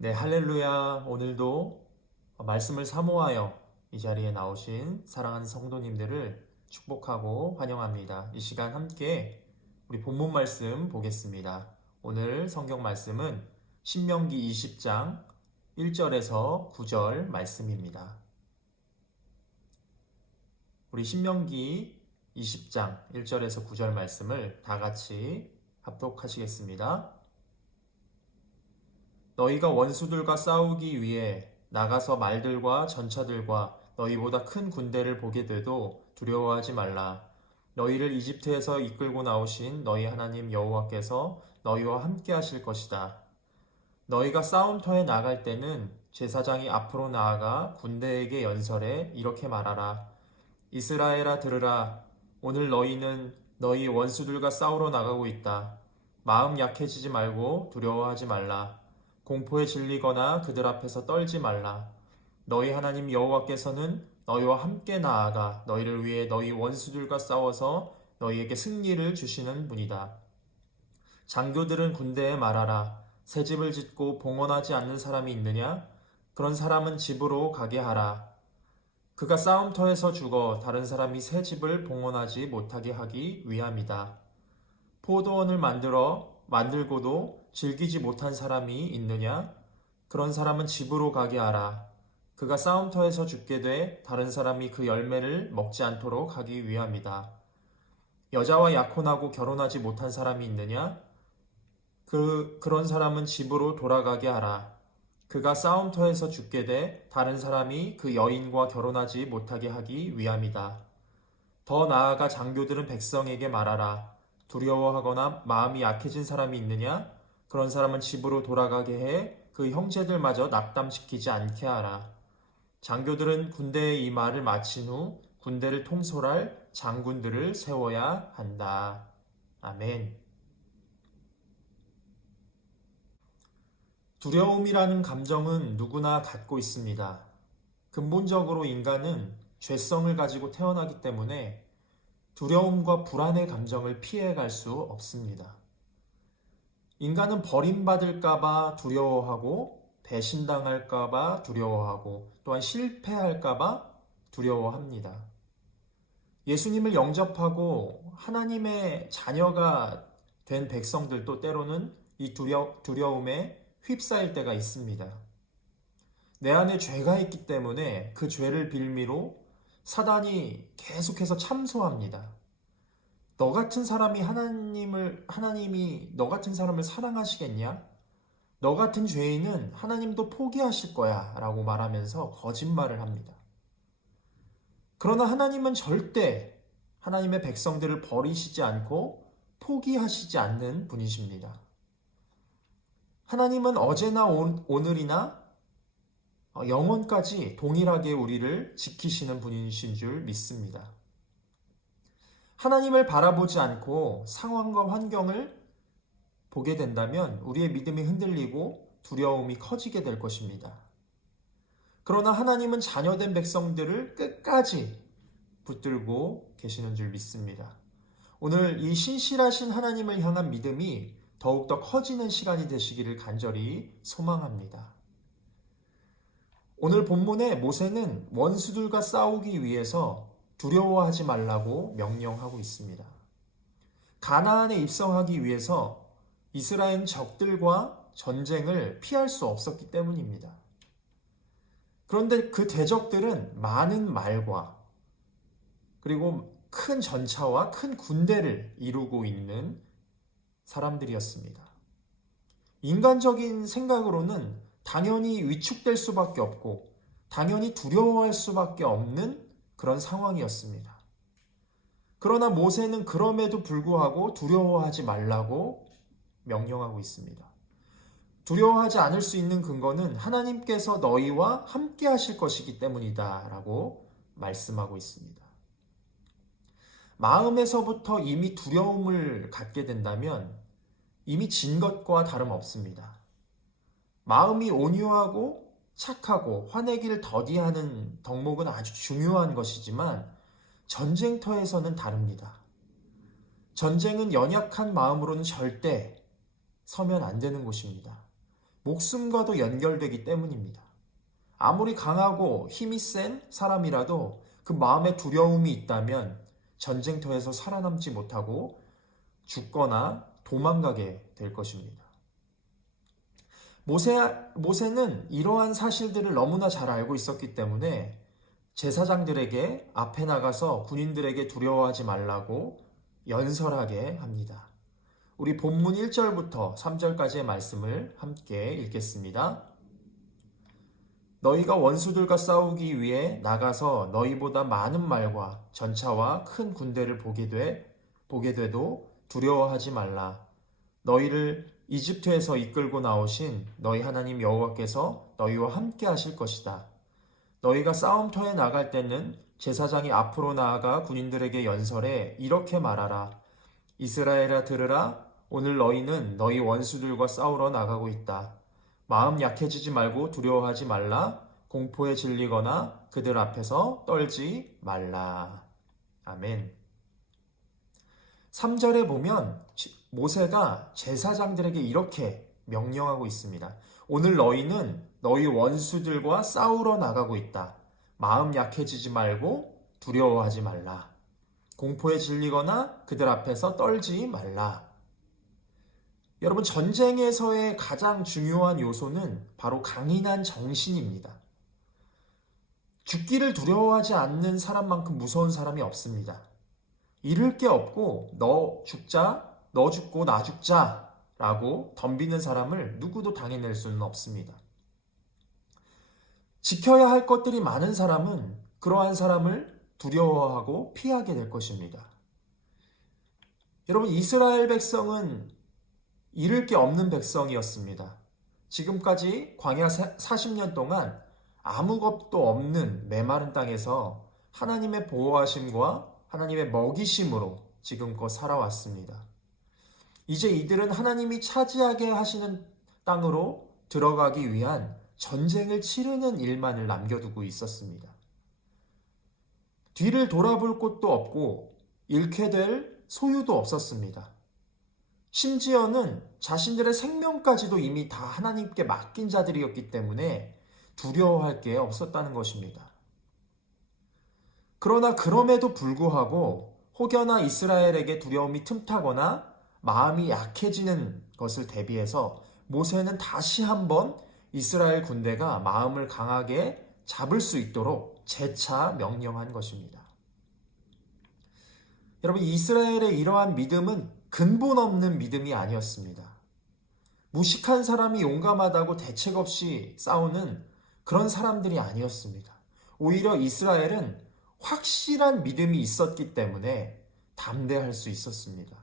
네, 할렐루야. 오늘도 말씀을 사모하여 이 자리에 나오신 사랑하는 성도님들을 축복하고 환영합니다. 이 시간 함께 우리 본문 말씀 보겠습니다. 오늘 성경 말씀은 신명기 20장 1절에서 9절 말씀입니다. 우리 신명기 20장 1절에서 9절 말씀을 다 같이 합독하시겠습니다. 너희가 원수들과 싸우기 위해 나가서 말들과 전차들과 너희보다 큰 군대를 보게 돼도 두려워하지 말라. 너희를 이집트에서 이끌고 나오신 너희 하나님 여호와께서 너희와 함께 하실 것이다. 너희가 싸움터에 나갈 때는 제사장이 앞으로 나아가 군대에게 연설해 이렇게 말하라. 이스라엘아 들으라. 오늘 너희는 너희 원수들과 싸우러 나가고 있다. 마음 약해지지 말고 두려워하지 말라. 공포에 질리거나 그들 앞에서 떨지 말라. 너희 하나님 여호와께서는 너희와 함께 나아가 너희를 위해 너희 원수들과 싸워서 너희에게 승리를 주시는 분이다. 장교들은 군대에 말하라. 새 집을 짓고 봉헌하지 않는 사람이 있느냐? 그런 사람은 집으로 가게 하라. 그가 싸움터에서 죽어 다른 사람이 새 집을 봉헌하지 못하게 하기 위함이다. 포도원을 만들고도 즐기지 못한 사람이 있느냐? 그런 사람은 집으로 가게 하라. 그가 싸움터에서 죽게 돼 다른 사람이 그 열매를 먹지 않도록 하기 위함이다. 여자와 약혼하고 결혼하지 못한 사람이 있느냐? 그런 사람은 집으로 돌아가게 하라. 그가 싸움터에서 죽게 돼 다른 사람이 그 여인과 결혼하지 못하게 하기 위함이다. 더 나아가 장교들은 백성에게 말하라. 두려워하거나 마음이 약해진 사람이 있느냐? 그런 사람은 집으로 돌아가게 해 그 형제들마저 낙담시키지 않게 하라. 장교들은 군대의 이 말을 마친 후 군대를 통솔할 장군들을 세워야 한다. 아멘. 두려움이라는 감정은 누구나 갖고 있습니다. 근본적으로 인간은 죄성을 가지고 태어나기 때문에 두려움과 불안의 감정을 피해갈 수 없습니다. 인간은 버림받을까봐 두려워하고 배신당할까봐 두려워하고 또한 실패할까봐 두려워합니다. 예수님을 영접하고 하나님의 자녀가 된 백성들도 때로는 이 두려움에 휩싸일 때가 있습니다. 내 안에 죄가 있기 때문에 그 죄를 빌미로 사단이 계속해서 참소합니다. 너 같은 사람이 하나님이 너 같은 사람을 사랑하시겠냐? 너 같은 죄인은 하나님도 포기하실 거야 라고 말하면서 거짓말을 합니다. 그러나 하나님은 절대 하나님의 백성들을 버리시지 않고 포기하시지 않는 분이십니다. 하나님은 어제나 오늘이나 영원까지 동일하게 우리를 지키시는 분이신 줄 믿습니다. 하나님을 바라보지 않고 상황과 환경을 보게 된다면 우리의 믿음이 흔들리고 두려움이 커지게 될 것입니다. 그러나 하나님은 자녀된 백성들을 끝까지 붙들고 계시는 줄 믿습니다. 오늘 이 신실하신 하나님을 향한 믿음이 더욱더 커지는 시간이 되시기를 간절히 소망합니다. 오늘 본문에 모세는 원수들과 싸우기 위해서 두려워하지 말라고 명령하고 있습니다. 가나안에 입성하기 위해서 이스라엘 적들과 전쟁을 피할 수 없었기 때문입니다. 그런데 그 대적들은 많은 말과 그리고 큰 전차와 큰 군대를 이루고 있는 사람들이었습니다. 인간적인 생각으로는 당연히 위축될 수밖에 없고 당연히 두려워할 수밖에 없는 그런 상황이었습니다. 그러나 모세는 그럼에도 불구하고 두려워하지 말라고 명령하고 있습니다. 두려워하지 않을 수 있는 근거는 하나님께서 너희와 함께 하실 것이기 때문이다 라고 말씀하고 있습니다. 마음에서부터 이미 두려움을 갖게 된다면 이미 진 것과 다름없습니다. 마음이 온유하고 착하고 화내기를 더디하는 덕목은 아주 중요한 것이지만 전쟁터에서는 다릅니다. 전쟁은 연약한 마음으로는 절대 서면 안 되는 곳입니다. 목숨과도 연결되기 때문입니다. 아무리 강하고 힘이 센 사람이라도 그 마음에 두려움이 있다면 전쟁터에서 살아남지 못하고 죽거나 도망가게 될 것입니다. 모세는 이러한 사실들을 너무나 잘 알고 있었기 때문에 제사장들에게 앞에 나가서 군인들에게 두려워하지 말라고 연설하게 합니다. 우리 본문 1절부터 3절까지의 말씀을 함께 읽겠습니다. 너희가 원수들과 싸우기 위해 나가서 너희보다 많은 말과 전차와 큰 군대를 보게 돼도 두려워하지 말라. 너희를 이집트에서 이끌고 나오신 너희 하나님 여호와께서 너희와 함께 하실 것이다. 너희가 싸움터에 나갈 때는 제사장이 앞으로 나아가 군인들에게 연설해 이렇게 말하라. 이스라엘아 들으라. 오늘 너희는 너희 원수들과 싸우러 나가고 있다. 마음 약해지지 말고 두려워하지 말라. 공포에 질리거나 그들 앞에서 떨지 말라. 아멘. 3절에 보면 모세가 제사장들에게 이렇게 명령하고 있습니다. 오늘 너희는 너희 원수들과 싸우러 나가고 있다. 마음 약해지지 말고 두려워하지 말라. 공포에 질리거나 그들 앞에서 떨지 말라. 여러분, 전쟁에서의 가장 중요한 요소는 바로 강인한 정신입니다. 죽기를 두려워하지 않는 사람만큼 무서운 사람이 없습니다. 잃을 게 없고 너 죽고 나 죽자 라고 덤비는 사람을 누구도 당해낼 수는 없습니다. 지켜야 할 것들이 많은 사람은 그러한 사람을 두려워하고 피하게 될 것입니다. 여러분, 이스라엘 백성은 잃을 게 없는 백성이었습니다. 지금까지 광야 40년 동안 아무것도 없는 메마른 땅에서 하나님의 보호하심과 하나님의 먹이심으로 지금껏 살아왔습니다. 이제 이들은 하나님이 차지하게 하시는 땅으로 들어가기 위한 전쟁을 치르는 일만을 남겨두고 있었습니다. 뒤를 돌아볼 곳도 없고 잃게 될 소유도 없었습니다. 심지어는 자신들의 생명까지도 이미 다 하나님께 맡긴 자들이었기 때문에 두려워할 게 없었다는 것입니다. 그러나 그럼에도 불구하고 혹여나 이스라엘에게 두려움이 틈타거나 마음이 약해지는 것을 대비해서 모세는 다시 한번 이스라엘 군대가 마음을 강하게 잡을 수 있도록 재차 명령한 것입니다. 여러분, 이스라엘의 이러한 믿음은 근본 없는 믿음이 아니었습니다. 무식한 사람이 용감하다고 대책 없이 싸우는 그런 사람들이 아니었습니다. 오히려 이스라엘은 확실한 믿음이 있었기 때문에 담대할 수 있었습니다.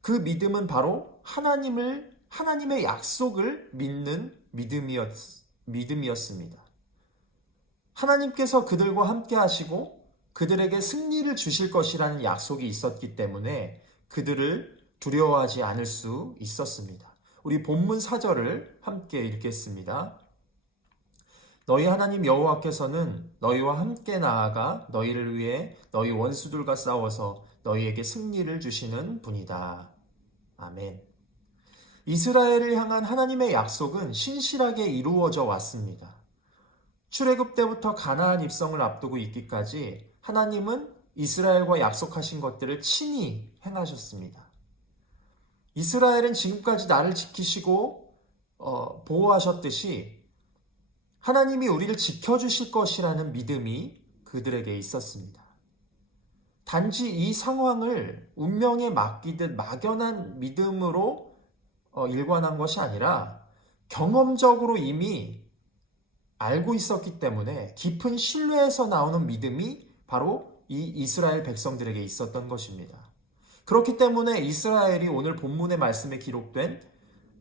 그 믿음은 바로 하나님의 약속을 믿는 믿음이었습니다. 하나님께서 그들과 함께 하시고 그들에게 승리를 주실 것이라는 약속이 있었기 때문에 그들을 두려워하지 않을 수 있었습니다. 우리 본문 4절을 함께 읽겠습니다. 너희 하나님 여호와께서는 너희와 함께 나아가 너희를 위해 너희 원수들과 싸워서 너희에게 승리를 주시는 분이다. 아멘. 이스라엘을 향한 하나님의 약속은 신실하게 이루어져 왔습니다. 출애굽 때부터 가나안 입성을 앞두고 있기까지 하나님은 이스라엘과 약속하신 것들을 친히 행하셨습니다. 이스라엘은 지금까지 나를 지키시고 보호하셨듯이 하나님이 우리를 지켜주실 것이라는 믿음이 그들에게 있었습니다. 단지 이 상황을 운명에 맡기듯 막연한 믿음으로 일관한 것이 아니라 경험적으로 이미 알고 있었기 때문에 깊은 신뢰에서 나오는 믿음이 바로 이 이스라엘 백성들에게 있었던 것입니다. 그렇기 때문에 이스라엘이 오늘 본문의 말씀에 기록된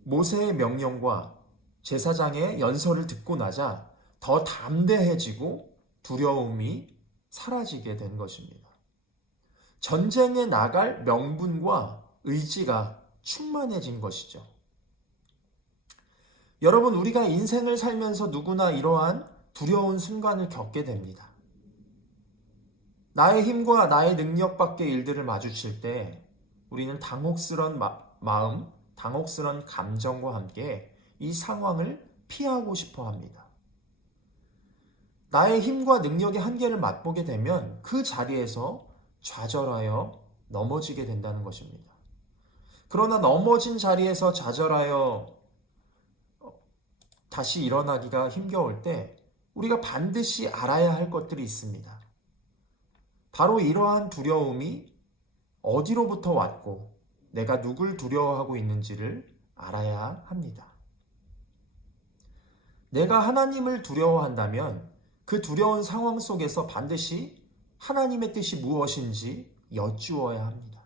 모세의 명령과 제사장의 연설을 듣고 나자 더 담대해지고 두려움이 사라지게 된 것입니다. 전쟁에 나갈 명분과 의지가 충만해진 것이죠. 여러분, 우리가 인생을 살면서 누구나 이러한 두려운 순간을 겪게 됩니다. 나의 힘과 나의 능력 밖의 일들을 마주칠 때 우리는 당혹스러운 마음, 당혹스런 감정과 함께 이 상황을 피하고 싶어 합니다. 나의 힘과 능력의 한계를 맛보게 되면 그 자리에서 좌절하여 넘어지게 된다는 것입니다. 그러나 넘어진 자리에서 좌절하여 다시 일어나기가 힘겨울 때 우리가 반드시 알아야 할 것들이 있습니다. 바로 이러한 두려움이 어디로부터 왔고 내가 누굴 두려워하고 있는지를 알아야 합니다. 내가 하나님을 두려워한다면 그 두려운 상황 속에서 반드시 하나님의 뜻이 무엇인지 여쭈어야 합니다.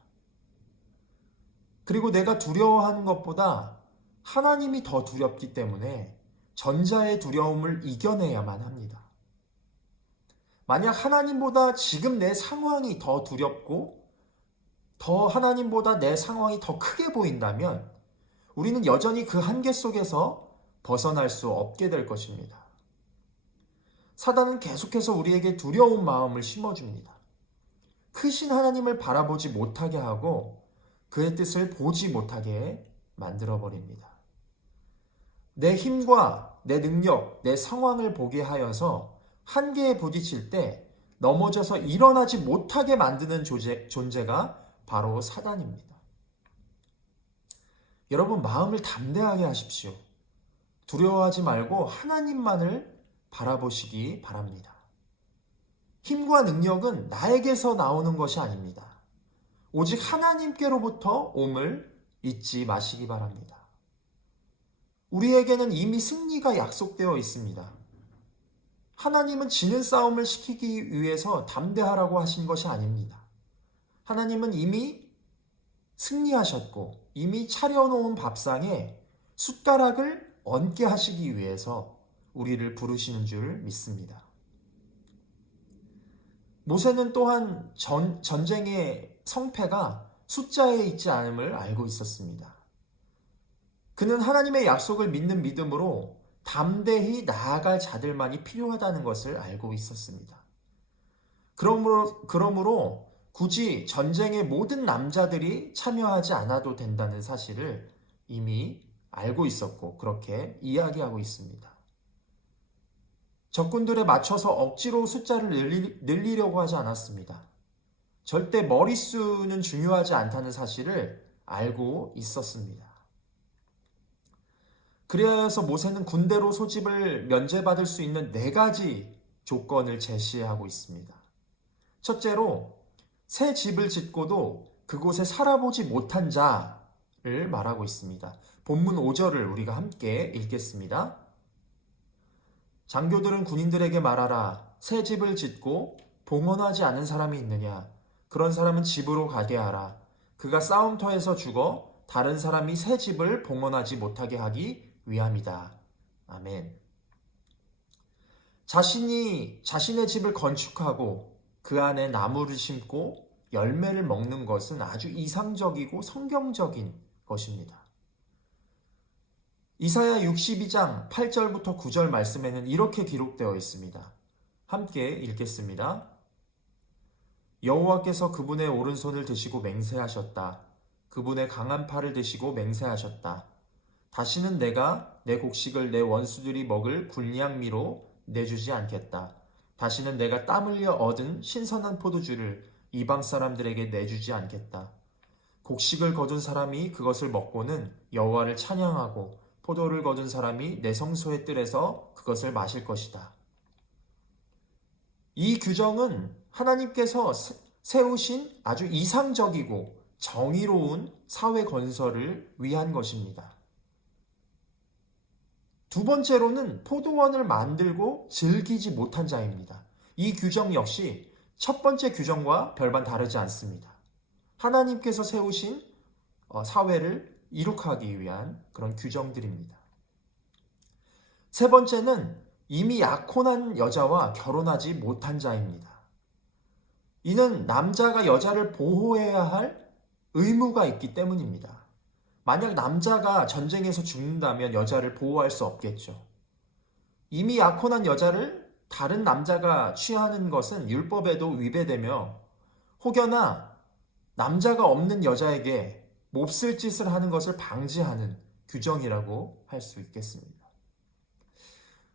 그리고 내가 두려워하는 것보다 하나님이 더 두렵기 때문에 전자의 두려움을 이겨내야만 합니다. 만약 하나님보다 지금 내 상황이 더 두렵고 더 하나님보다 내 상황이 더 크게 보인다면 우리는 여전히 그 한계 속에서 벗어날 수 없게 될 것입니다. 사단은 계속해서 우리에게 두려운 마음을 심어줍니다. 크신 하나님을 바라보지 못하게 하고 그의 뜻을 보지 못하게 만들어버립니다. 내 힘과 내 능력, 내 상황을 보게 하여서 한계에 부딪힐 때 넘어져서 일어나지 못하게 만드는 존재가 바로 사단입니다. 여러분, 마음을 담대하게 하십시오. 두려워하지 말고 하나님만을 바라보시기 바랍니다. 힘과 능력은 나에게서 나오는 것이 아닙니다. 오직 하나님께로부터 옴을 잊지 마시기 바랍니다. 우리에게는 이미 승리가 약속되어 있습니다. 하나님은 지는 싸움을 시키기 위해서 담대하라고 하신 것이 아닙니다. 하나님은 이미 승리하셨고 이미 차려놓은 밥상에 숟가락을 얹게 하시기 위해서 우리를 부르시는 줄 믿습니다. 모세는 또한 전쟁의 성패가 숫자에 있지 않음을 알고 있었습니다. 그는 하나님의 약속을 믿는 믿음으로 담대히 나아갈 자들만이 필요하다는 것을 알고 있었습니다. 그러므로 굳이 전쟁의 모든 남자들이 참여하지 않아도 된다는 사실을 이미 알고 있었고 그렇게 이야기하고 있습니다. 적군들에 맞춰서 억지로 숫자를 늘리려고 하지 않았습니다. 절대 머릿수는 중요하지 않다는 사실을 알고 있었습니다. 그래서 모세는 군대로 소집을 면제받을 수 있는 4가지 조건을 제시하고 있습니다. 첫째로 새 집을 짓고도 그곳에 살아보지 못한 자를 말하고 있습니다. 본문 5절을 우리가 함께 읽겠습니다. 장교들은 군인들에게 말하라. 새 집을 짓고 봉헌하지 않은 사람이 있느냐? 그런 사람은 집으로 가게 하라. 그가 싸움터에서 죽어 다른 사람이 새 집을 봉헌하지 못하게 하기 위함이다. 아멘. 자신이 자신의 집을 건축하고 그 안에 나무를 심고 열매를 먹는 것은 아주 이상적이고 성경적인 것입니다. 이사야 62장 8절부터 9절 말씀에는 이렇게 기록되어 있습니다. 함께 읽겠습니다. 여호와께서 그분의 오른손을 드시고 맹세하셨다. 그분의 강한 팔을 드시고 맹세하셨다. 다시는 내가 내 곡식을 내 원수들이 먹을 굴량미로 내주지 않겠다. 다시는 내가 땀 흘려 얻은 신선한 포도주를 이방 사람들에게 내주지 않겠다. 곡식을 거둔 사람이 그것을 먹고는 여호와를 찬양하고 포도를 거둔 사람이 내 성소의 뜰에서 그것을 마실 것이다. 이 규정은 하나님께서 세우신 아주 이상적이고 정의로운 사회 건설을 위한 것입니다. 두 번째로는 포도원을 만들고 즐기지 못한 자입니다. 이 규정 역시 첫 번째 규정과 별반 다르지 않습니다. 하나님께서 세우신 사회를 이룩하기 위한 그런 규정들입니다. 세 번째는 이미 약혼한 여자와 결혼하지 못한 자입니다. 이는 남자가 여자를 보호해야 할 의무가 있기 때문입니다. 만약 남자가 전쟁에서 죽는다면 여자를 보호할 수 없겠죠. 이미 약혼한 여자를 다른 남자가 취하는 것은 율법에도 위배되며 혹여나 남자가 없는 여자에게 몹쓸 짓을 하는 것을 방지하는 규정이라고 할 수 있겠습니다.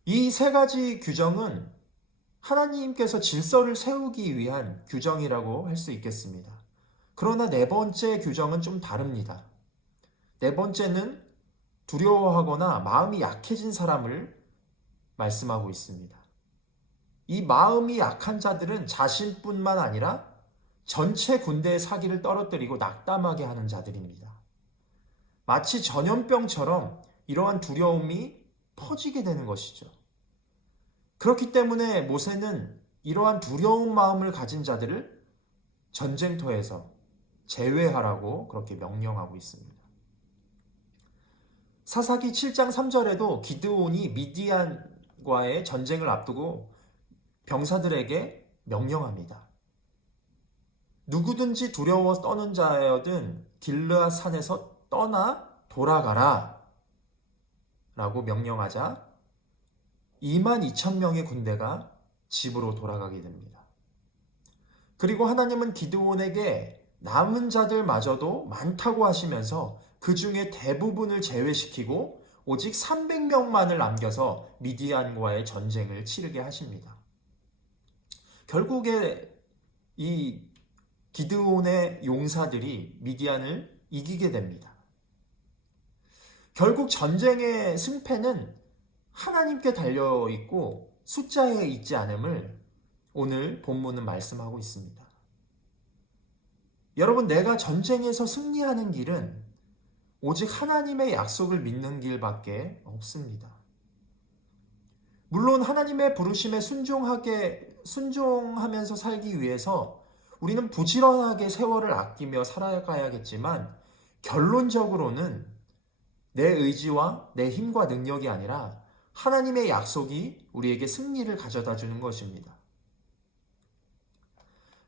이 세 가지 규정은 하나님께서 질서를 세우기 위한 규정이라고 할 수 있겠습니다. 그러나 네 번째 규정은 좀 다릅니다. 네 번째는 두려워하거나 마음이 약해진 사람을 말씀하고 있습니다. 이 마음이 약한 자들은 자신뿐만 아니라 전체 군대의 사기를 떨어뜨리고 낙담하게 하는 자들입니다. 마치 전염병처럼 이러한 두려움이 퍼지게 되는 것이죠. 그렇기 때문에 모세는 이러한 두려운 마음을 가진 자들을 전쟁터에서 제외하라고 그렇게 명령하고 있습니다. 사사기 7장 3절에도 기드온이 미디안과의 전쟁을 앞두고 병사들에게 명령합니다. 누구든지 두려워 떠는 자여든 길르앗 산에서 떠나 돌아가라 라고 명령하자 22,000명의 군대가 집으로 돌아가게 됩니다. 그리고 하나님은 기드온에게 남은 자들마저도 많다고 하시면서 그 중에 대부분을 제외시키고 오직 300명만을 남겨서 미디안과의 전쟁을 치르게 하십니다. 결국에 이 기드온의 용사들이 미디안을 이기게 됩니다. 결국 전쟁의 승패는 하나님께 달려있고 숫자에 있지 않음을 오늘 본문은 말씀하고 있습니다. 여러분, 내가 전쟁에서 승리하는 길은 오직 하나님의 약속을 믿는 길밖에 없습니다. 물론 하나님의 부르심에 순종하면서 살기 위해서 우리는 부지런하게 세월을 아끼며 살아가야겠지만 결론적으로는 내 의지와 내 힘과 능력이 아니라 하나님의 약속이 우리에게 승리를 가져다 주는 것입니다.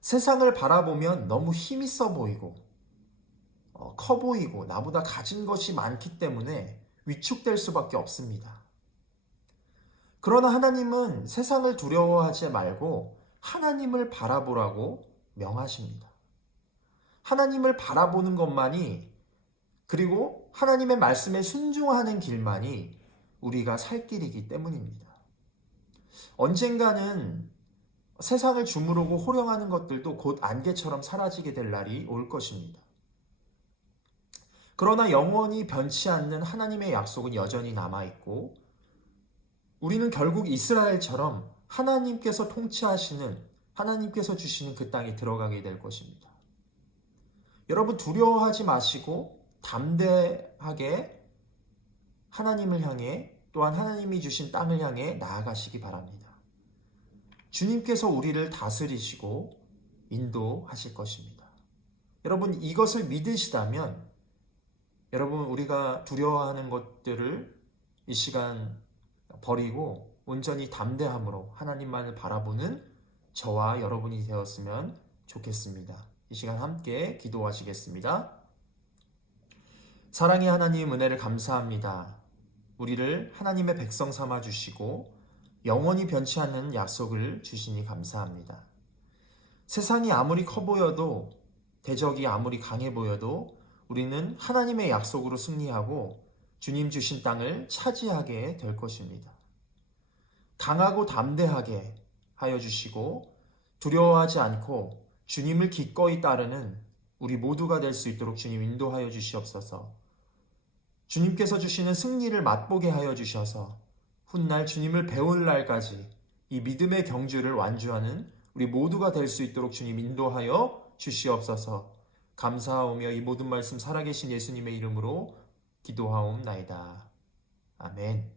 세상을 바라보면 너무 힘있어 보이고 커 보이고 나보다 가진 것이 많기 때문에 위축될 수밖에 없습니다. 그러나 하나님은 세상을 두려워하지 말고 하나님을 바라보라고 명하십니다. 하나님을 바라보는 것만이, 그리고 하나님의 말씀에 순종하는 길만이 우리가 살 길이기 때문입니다. 언젠가는 세상을 주무르고 호령하는 것들도 곧 안개처럼 사라지게 될 날이 올 것입니다. 그러나 영원히 변치 않는 하나님의 약속은 여전히 남아있고 우리는 결국 이스라엘처럼 하나님께서 통치하시는, 하나님께서 주시는 그 땅에 들어가게 될 것입니다. 여러분, 두려워하지 마시고 담대하게 하나님을 향해, 또한 하나님이 주신 땅을 향해 나아가시기 바랍니다. 주님께서 우리를 다스리시고 인도하실 것입니다. 여러분, 이것을 믿으시다면 여러분, 우리가 두려워하는 것들을 이 시간 버리고 온전히 담대함으로 하나님만을 바라보는 저와 여러분이 되었으면 좋겠습니다. 이 시간 함께 기도하시겠습니다. 사랑의 하나님, 은혜를 감사합니다. 우리를 하나님의 백성 삼아 주시고 영원히 변치 않는 약속을 주시니 감사합니다. 세상이 아무리 커 보여도, 대적이 아무리 강해 보여도 우리는 하나님의 약속으로 승리하고 주님 주신 땅을 차지하게 될 것입니다. 강하고 담대하게 하여 주시고 두려워하지 않고 주님을 기꺼이 따르는 우리 모두가 될 수 있도록 주님 인도하여 주시옵소서. 주님께서 주시는 승리를 맛보게 하여 주셔서 훗날 주님을 배울 날까지 이 믿음의 경주를 완주하는 우리 모두가 될 수 있도록 주님 인도하여 주시옵소서. 감사하오며 이 모든 말씀 살아계신 예수님의 이름으로 기도하옵나이다. 아멘.